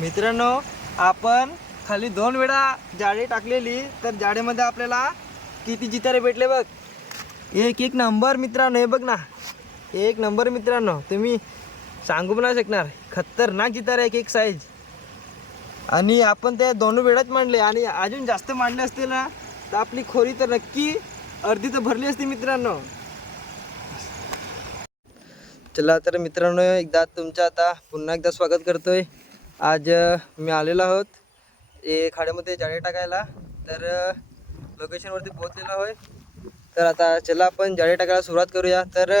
मित्रांनो आपण खाली दोन वेळा जाळी टाकलेली तर जाळीमध्ये आपल्याला किती जितारे भेटले बघ. एक एक नंबर मित्रांनो हे बघ ना. एक नंबर मित्रांनो तुम्ही सांगू पण नाही शकणार. खतरनाक जितारे एक एक साईज आणि आपण ते दोन वेळाच मांडले आणि अजून जास्त मांडले असते ना तर आपली खोरी तर नक्की अर्धी तर भरली असती मित्रांनो. चला तर मित्रांनो एकदा तुमचं आता पुन्हा एकदा स्वागत करतोय. आज मी आलेलो आहोत. ए खाड्यामध्ये जाळे टाकायला. तर लोकेशनवरती पोहोचलेलो आहे तर आता चला आपण जाळे टाकायला सुरुवात करूया. तर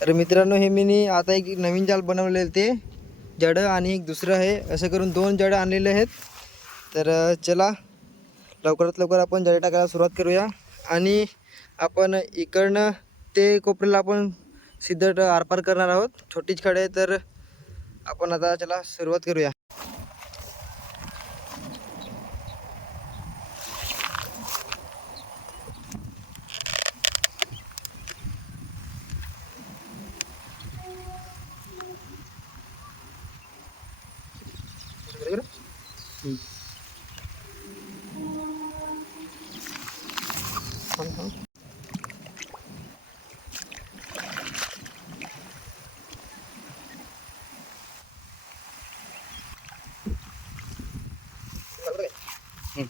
तर मित्रांनो हे मी आता एक नवीन जाल बनवलेलं ते. जडं आणि एक दुसरं आहे. असं करून दोन जडं आणलेले आहेत. तर चला लवकरात लवकर आपण जाळे टाकायला सुरुवात करूया. आणि आपण इकडनं ते कोपऱ्याला आपण सिद्ध आरपार करणार आहोत. छोटीच खडे तर आपण आता चला सुरुवात करूया. হুম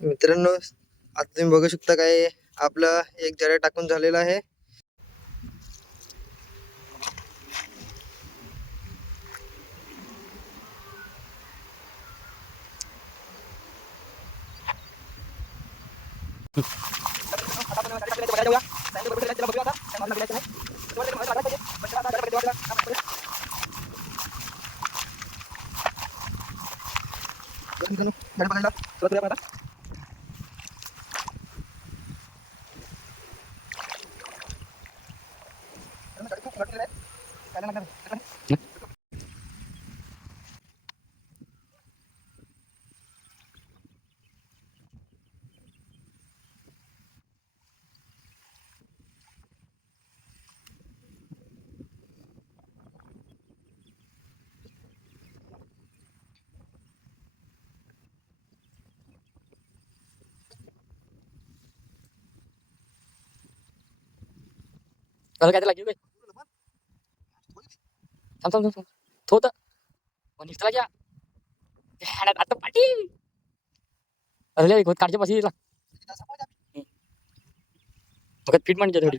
मित्रांनो आता तुम्ही बघू शकता काय आपलं एक जरा टाकून झालेलं आहे. Kalau kata lagi थांब थांब थोत मग निघतला क्या आता पाठी अरे लय खोत काढच्या पाशी फक्त फिट म्हणजे थोडी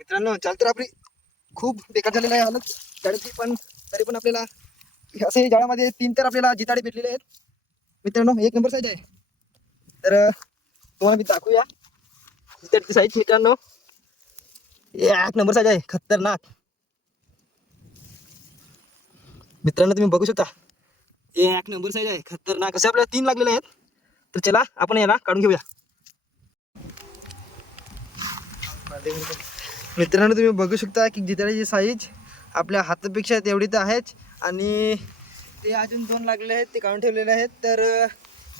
मित्रांनो चल तर आपली खूप बेकार झालेलं आहे हालत. जाळीची पण तरी पण आपल्याला असे जाळ्यामध्ये तीन तर आपल्याला जिताडे भेटलेले आहेत. मित्रांनो एक नंबर साईज आहे. तर तुम्हाला मी दाखवूया. जिताडची साईज मित्रांनो. एक नंबर साईज आहे. खतरनाक. मित्रांनो तुम्ही बघू शकता. एक नंबर साईज आहे. खतरनाक. असे आपल्याला तीन लागलेले आहेत. तर चला आपण याला काढून घेऊया. मित्रांनो तुम्ही बघू शकता की जिताड्याची साईज आपल्या हातापेक्षा तेवढी तर आहेच. आणि ते अजून दोन लागले आहेत ते काढून ठेवलेले आहेत. तर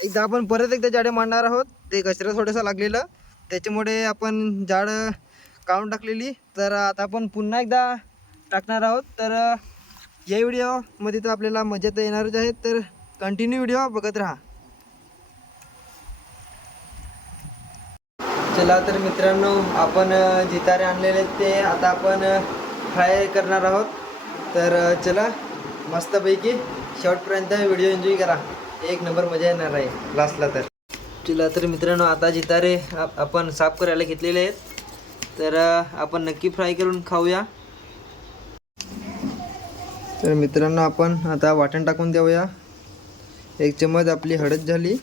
एकदा आपण परत एकदा जाडे मांडणार आहोत. ते कचरा थोडंसं लागलेलं. त्याच्यामुळे आपण जाड काढून टाकलेली. तर आता आपण पुन्हा एकदा टाकणार आहोत. तर या व्हिडिओमध्ये तर आपल्याला मजा तर येणारच आहे. तर कंटिन्यू व्हिडिओ बघत राहा. चला तर मित्रांनो आपण जितारे आणलेले आहेत ते. आता आपण फ्राय करणार आहोत. तर चला मस्तपैकी शेवटपर्यंत व्हिडिओ एन्जॉय करा. एक नंबर मजा येणार आहे लास्टला तर. चला तर मित्रांनो आता जितारे आप- आपण साफ करायला घेतलेले आहेत. तर आपण नक्की फ्राय करून खाऊया. तर मित्रांनो आपण आता वाटण टाकून देऊया. एक चमच आपली हळद झाली.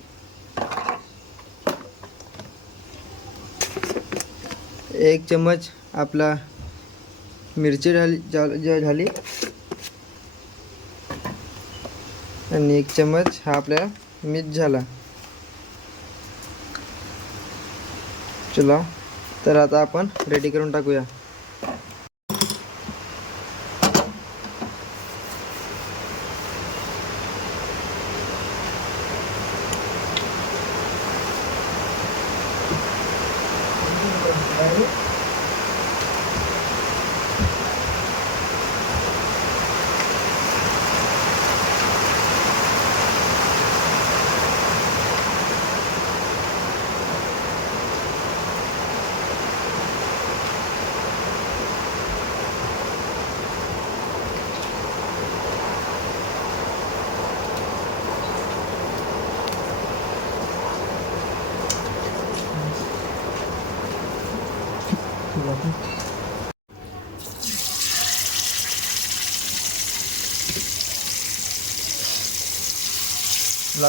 एक चम्मच आपला मिरची झाली झा- झाली. आणि एक चम्मच हा आपला मीठ झाला. चला तर आता आपण रेडी करून टाकूया.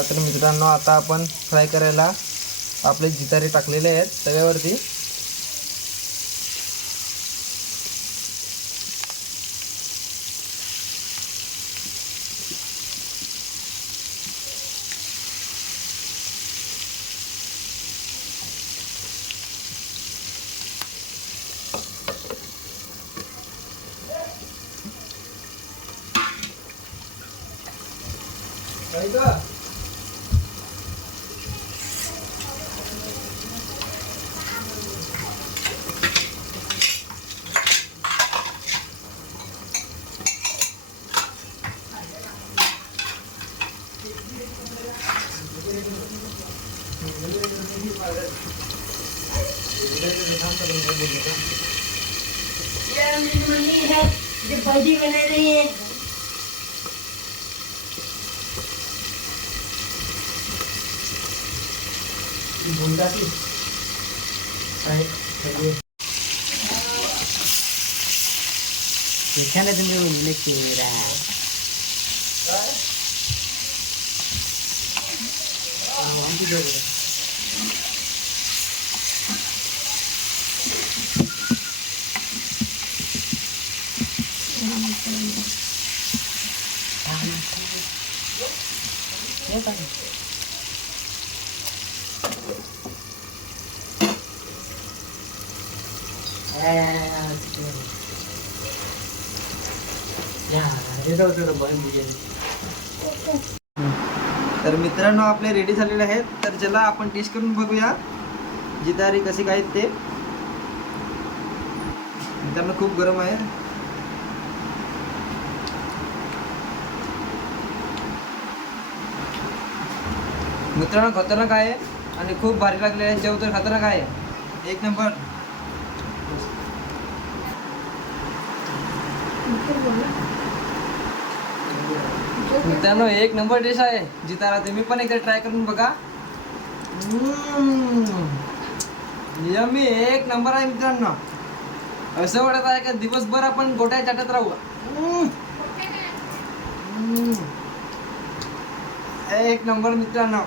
तर मित्रांनो आता आपण फ्राय करायला आपले जितारे टाकलेले आहेत. तव्यावरती ये मेरी मम्मी है जो भाजी बना रही है। এখানে তুমি লিখে तर मित्रांनो आपले रेडी झालेले आहेत. तर चला आपण टेस्ट करून बघूया. जिदारी कशी काय ते. मित्रांनो खूप गरम आहे. मित्रांनो खतरनाक आहे आणि खूप भारी लागले आहे. जेव तर खतरनाक आहे. एक नंबर. मित्रांनो एक नंबर डिश आहे. जितारा तुम्ही पण एकदा ट्राय करून बघा. यमी एक नंबर आहे मित्रांनो. असं वाटत आहे का दिवसभर आपण गोट्या चाटत राहू. एक नंबर मित्रांनो.